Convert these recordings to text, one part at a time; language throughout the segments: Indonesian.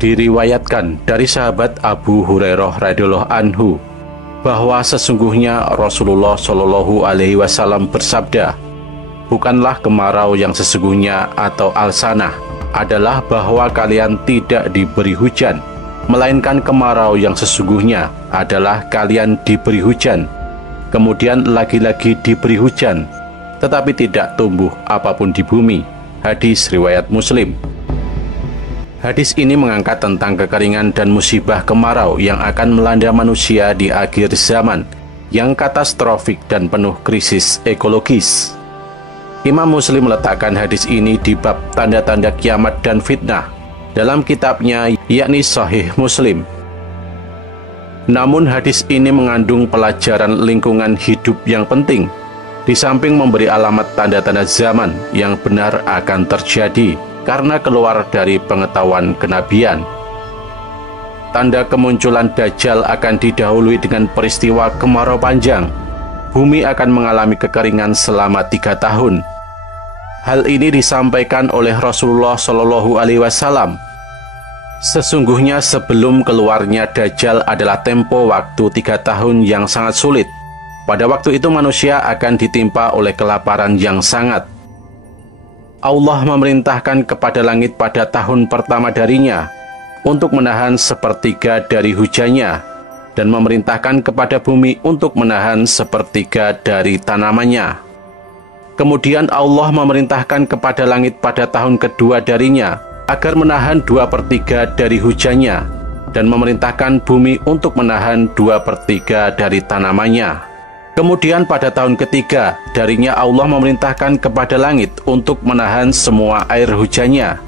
Diriwayatkan dari sahabat Abu Hurairah radhiyallahu anhu bahwa sesungguhnya Rasulullah Shallallahu alaihi wasallam bersabda, "Bukanlah kemarau yang sesungguhnya atau al-sanah adalah bahwa kalian tidak diberi hujan, melainkan kemarau yang sesungguhnya adalah kalian diberi hujan, kemudian lagi-lagi diberi hujan, tetapi tidak tumbuh apapun di bumi." Hadis riwayat Muslim. Hadis ini mengangkat tentang kekeringan dan musibah kemarau yang akan melanda manusia di akhir zaman, yang katastrofik dan penuh krisis ekologis. Imam Muslim meletakkan hadis ini di bab tanda-tanda kiamat dan fitnah dalam kitabnya, yakni Sahih Muslim. Namun hadis ini mengandung pelajaran lingkungan hidup yang penting, di samping memberi alamat tanda-tanda zaman yang benar akan terjadi karena keluar dari pengetahuan kenabian. Tanda kemunculan Dajjal akan didahului dengan peristiwa kemarau panjang. Bumi akan mengalami kekeringan selama 3 tahun. Hal ini disampaikan oleh Rasulullah Shallallahu alaihi wasallam. Sesungguhnya sebelum keluarnya Dajjal adalah tempo waktu 3 tahun yang sangat sulit. Pada waktu itu manusia akan ditimpa oleh kelaparan yang sangat. Allah memerintahkan kepada langit pada tahun pertama darinya untuk menahan sepertiga dari hujannya, dan memerintahkan kepada bumi untuk menahan sepertiga dari tanamannya. Kemudian Allah memerintahkan kepada langit pada tahun kedua darinya agar menahan 2/3 dari hujannya, dan memerintahkan bumi untuk menahan 2/3 dari tanamannya. Kemudian pada tahun ketiga darinya Allah memerintahkan kepada langit untuk menahan semua air hujannya,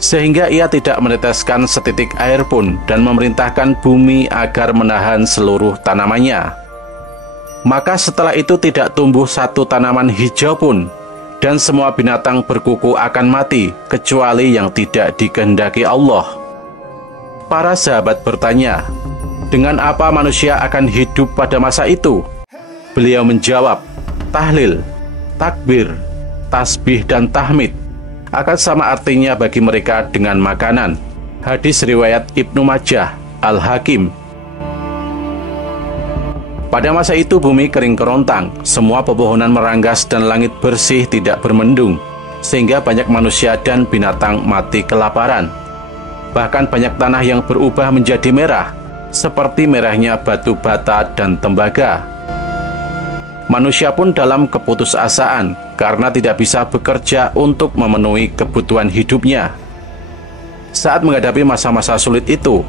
sehingga ia tidak meneteskan setitik air pun, dan memerintahkan bumi agar menahan seluruh tanamannya. Maka setelah itu tidak tumbuh satu tanaman hijau pun, dan semua binatang berkuku akan mati, kecuali yang tidak dikehendaki Allah. Para sahabat bertanya, dengan apa manusia akan hidup pada masa itu? Beliau menjawab, tahlil, takbir, tasbih, dan tahmid akan sama artinya bagi mereka dengan makanan. Hadis riwayat Ibnu Majah, Al-Hakim. Pada masa itu bumi kering kerontang, semua pepohonan meranggas dan langit bersih tidak bermendung, sehingga banyak manusia dan binatang mati kelaparan. Bahkan banyak tanah yang berubah menjadi merah, seperti merahnya batu bata dan tembaga. Manusia pun dalam keputusasaan karena tidak bisa bekerja untuk memenuhi kebutuhan hidupnya. Saat menghadapi masa-masa sulit itu,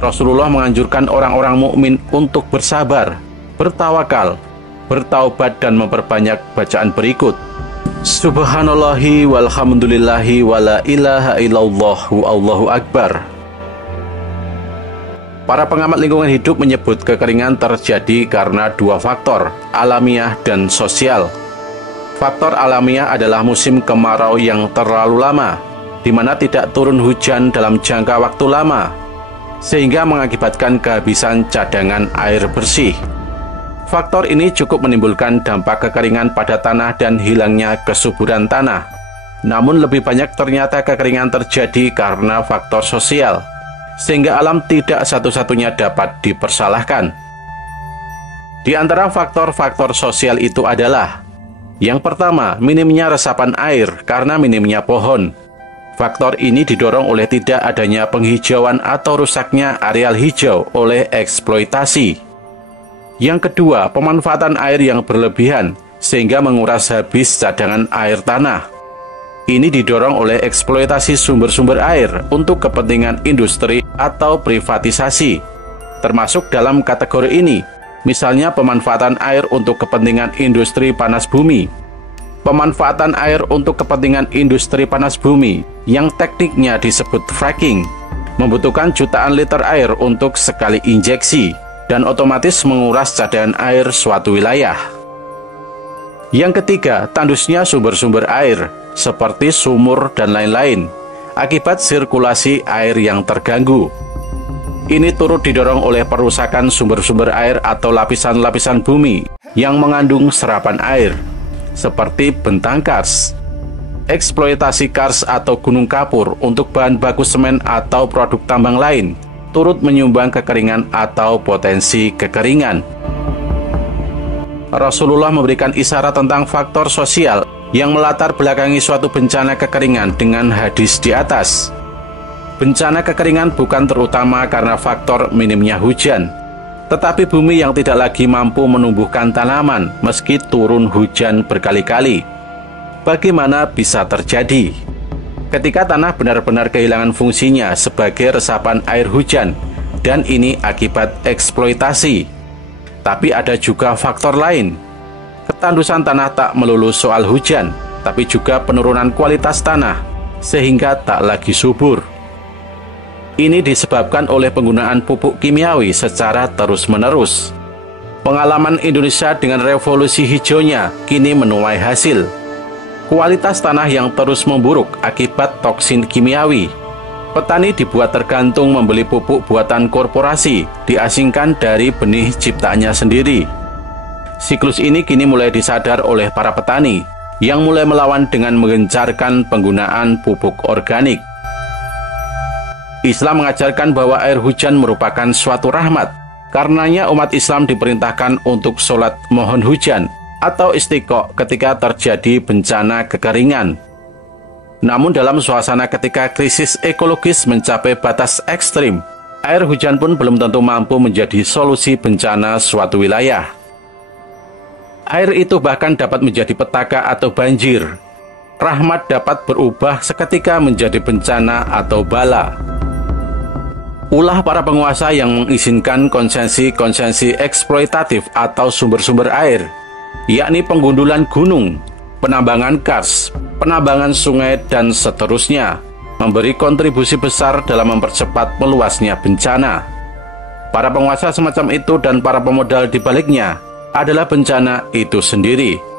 Rasulullah menganjurkan orang-orang mukmin untuk bersabar, bertawakal, bertaubat, dan memperbanyak bacaan berikut: Subhanallahi walhamdulillahi wala ilaha illallahu Allahu akbar. Para pengamat lingkungan hidup menyebut kekeringan terjadi karena 2 faktor, alamiah dan sosial. Faktor alamiah adalah musim kemarau yang terlalu lama, di mana tidak turun hujan dalam jangka waktu lama, sehingga mengakibatkan kehabisan cadangan air bersih. Faktor ini cukup menimbulkan dampak kekeringan pada tanah dan hilangnya kesuburan tanah. Namun lebih banyak ternyata kekeringan terjadi karena faktor sosial, sehingga alam tidak satu-satunya dapat dipersalahkan. Di antara faktor-faktor sosial itu adalah: yang pertama, minimnya resapan air karena minimnya pohon. Faktor ini didorong oleh tidak adanya penghijauan atau rusaknya areal hijau oleh eksploitasi. Yang kedua, pemanfaatan air yang berlebihan sehingga menguras habis cadangan air tanah. Ini didorong oleh eksploitasi sumber-sumber air untuk kepentingan industri atau privatisasi. Termasuk dalam kategori ini, misalnya pemanfaatan air untuk kepentingan industri panas bumi. Pemanfaatan air untuk kepentingan industri panas bumi, yang tekniknya disebut fracking, membutuhkan jutaan liter air untuk sekali injeksi, dan otomatis menguras cadangan air suatu wilayah. Yang ketiga, tandusnya sumber-sumber air, seperti sumur dan lain-lain, akibat sirkulasi air yang terganggu. Ini turut didorong oleh perusakan sumber-sumber air atau lapisan-lapisan bumi yang mengandung serapan air, seperti bentang kars. Eksploitasi kars atau gunung kapur untuk bahan baku semen atau produk tambang lain turut menyumbang kekeringan atau potensi kekeringan. Rasulullah memberikan isyarat tentang faktor sosial yang melatar belakangi suatu bencana kekeringan dengan hadis di atas. Bencana kekeringan bukan terutama karena faktor minimnya hujan, tetapi bumi yang tidak lagi mampu menumbuhkan tanaman meski turun hujan berkali-kali. Bagaimana bisa terjadi? Ketika tanah benar-benar kehilangan fungsinya sebagai resapan air hujan, dan ini akibat eksploitasi. Tapi ada juga faktor lain. Ketandusan tanah tak melulu soal hujan, tapi juga penurunan kualitas tanah, sehingga tak lagi subur. Ini disebabkan oleh penggunaan pupuk kimiawi secara terus-menerus. Pengalaman Indonesia dengan revolusi hijaunya kini menuai hasil. Kualitas tanah yang terus memburuk akibat toksin kimiawi. Petani dibuat tergantung membeli pupuk buatan korporasi, diasingkan dari benih ciptaannya sendiri. Siklus ini kini mulai disadar oleh para petani, yang mulai melawan dengan menggencarkan penggunaan pupuk organik. Islam mengajarkan bahwa air hujan merupakan suatu rahmat. Karenanya umat Islam diperintahkan untuk sholat mohon hujan atau istiqo ketika terjadi bencana kekeringan. Namun dalam suasana ketika krisis ekologis mencapai batas ekstrim, air hujan pun belum tentu mampu menjadi solusi bencana suatu wilayah. Air itu bahkan dapat menjadi petaka atau banjir. Rahmat dapat berubah seketika menjadi bencana atau bala. Ulah para penguasa yang mengizinkan konsesi eksploitatif atau sumber-sumber air, yakni penggundulan gunung, penambangan kars, penambangan sungai, dan seterusnya, memberi kontribusi besar dalam mempercepat meluasnya bencana. Para penguasa semacam itu dan para pemodal di baliknya adalah bencana itu sendiri.